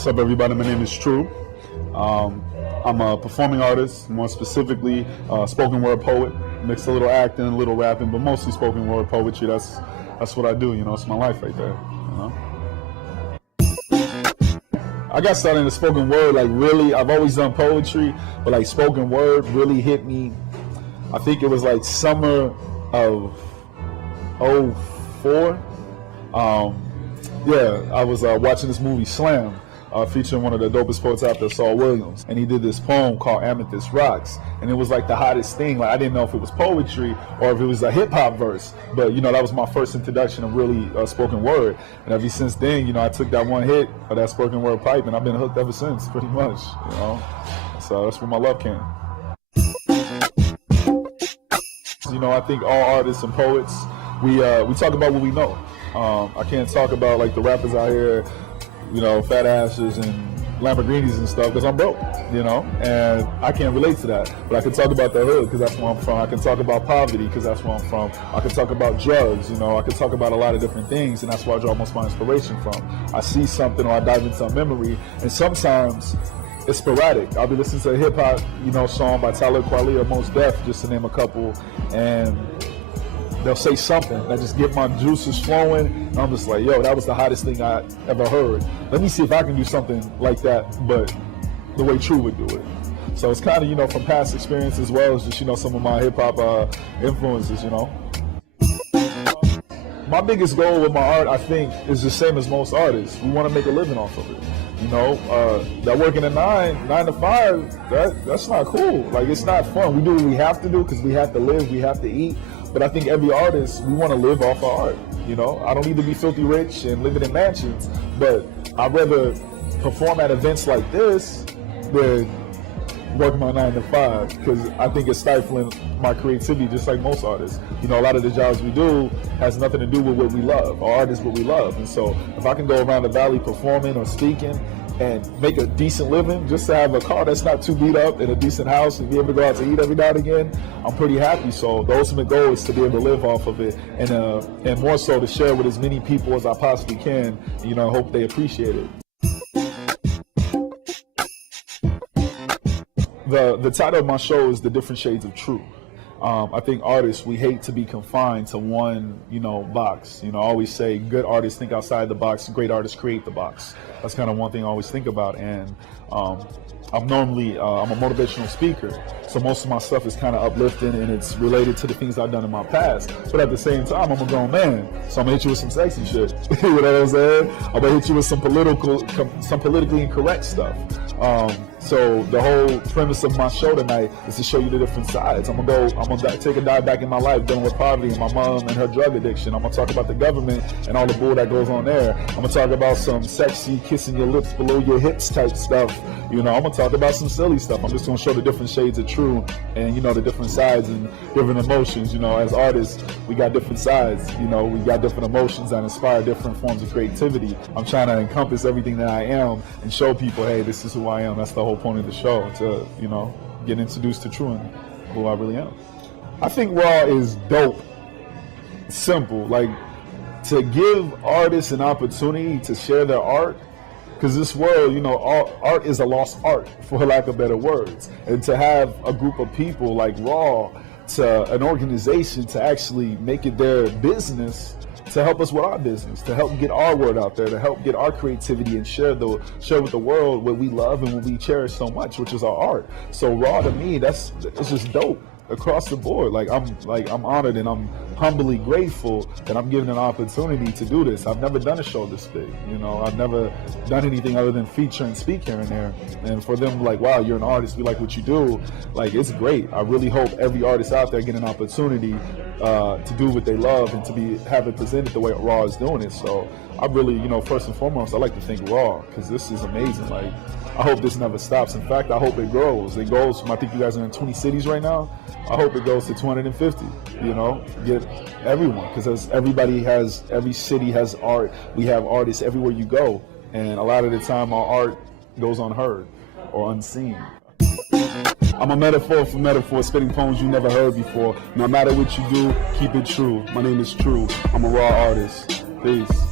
What's up, everybody? My name is TRU. I'm a performing artist, more specifically spoken word poet. Mixed a little acting, a little rapping, but mostly spoken word poetry. That's what I do. You know, it's my life right there. You know. I got started in the spoken word, like really. I've always done poetry, but like spoken word really hit me. I think it was like summer of '04. Yeah, I was watching this movie Slam, featuring one of the dopest poets out there, Saul Williams, and he did this poem called Amethyst Rocks, and it was like the hottest thing. Like I didn't know if it was poetry or if it was a hip hop verse, but you know that was my first introduction of really spoken word. And ever since then, you know, I took that one hit of that spoken word pipe, and I've been hooked ever since, pretty much. You know, so that's where my love came. You know, I think all artists and poets, we talk about what we know. I can't talk about like the rappers out here, you know, fat asses and Lamborghinis and stuff, because I'm broke, you know, and I can't relate to that. But I can talk about the hood, because that's where I'm from. I can talk about poverty, because that's where I'm from. I can talk about drugs, you know, I can talk about a lot of different things, and that's where I draw most of my inspiration from. I see something or I dive into a memory, and sometimes it's sporadic. I'll be listening to a hip hop, you know, song by Tyler Kweli or Mos Def, just to name a couple, and they'll say something that just get my juices flowing, and I'm just like, yo, that was the hottest thing I ever heard. Let me see if I can do something like that, but the way TRU would do it. So it's kind of, you know, from past experience as well as just, you know, some of my hip hop influences, you know. My biggest goal with my art, I think, is the same as most artists. We want to make a living off of it. You know, that working at 9 to 5, that's not cool. Like, it's not fun. We do what we have to do because we have to live, we have to eat. But I think every artist, we want to live off our art. You know, I don't need to be filthy rich and living in mansions, but I'd rather perform at events like this than work my 9 to 5, because I think it's stifling my creativity, just like most artists. You know, a lot of the jobs we do has nothing to do with what we love. Our art is what we love. And so if I can go around the valley performing or speaking and make a decent living, just to have a car that's not too beat up and a decent house and be able to go out to eat every now and again, I'm pretty happy. So the ultimate goal is to be able to live off of it, and more so to share with as many people as I possibly can. You know, I hope they appreciate it. The title of my show is The Different Shades of TRU. I think artists, we hate to be confined to one, you know, box. You know, I always say good artists think outside the box, great artists create the box. That's kind of one thing I always think about. And I'm normally, I'm a motivational speaker, so most of my stuff is kind of uplifting and it's related to the things I've done in my past. But at the same time, I'm a grown man, so I'm gonna hit you with some sexy shit. You know what I'm saying? I'm gonna hit you with some politically incorrect stuff. So the whole premise of my show tonight is to show you the different sides. I'm gonna take a dive back in my life dealing with poverty and my mom and her drug addiction. I'm gonna talk about the government and all the bull that goes on there. I'm gonna talk about some sexy kissing your lips below your hips type stuff. You know, I'm gonna talk about some silly stuff. I'm just gonna show the different shades of TRU and, you know, the different sides and different emotions. You know, as artists, we got different sides. You know, we got different emotions that inspire different forms of creativity. I'm trying to encompass everything that I am and show people, hey, this is who I am. That's the whole point of the show, to, you know, get introduced to TRU and who I really am. I think raw is dope. Simple, like to give artists an opportunity to share their art. Because this world, you know, art is a lost art, for lack of better words. And to have a group of people like Raw, to an organization to actually make it their business to help us with our business, to help get our word out there, to help get our creativity and share with the world what we love and what we cherish so much, which is our art. So Raw, to me, it's just dope across the board. I'm honored and I'm humbly grateful that I'm given an opportunity to do this. I've never done a show this big, you know. I've never done anything other than feature and speak here and there. And for them, like, wow, you're an artist, we like what you do. Like, it's great. I really hope every artist out there get an opportunity to do what they love and to have it presented the way Raw is doing it. So I really, you know, first and foremost, I like to thank Raw, because this is amazing. Like, I hope this never stops. In fact, I hope it grows. It goes from, I think you guys are in 20 cities right now. I hope it goes to 250, you know, get everyone, because every city has art. We have artists everywhere you go. And a lot of the time our art goes unheard or unseen. I'm a metaphor for metaphor, spitting poems you never heard before. No matter what you do, keep it true. My name is TRU. I'm a raw artist. Peace.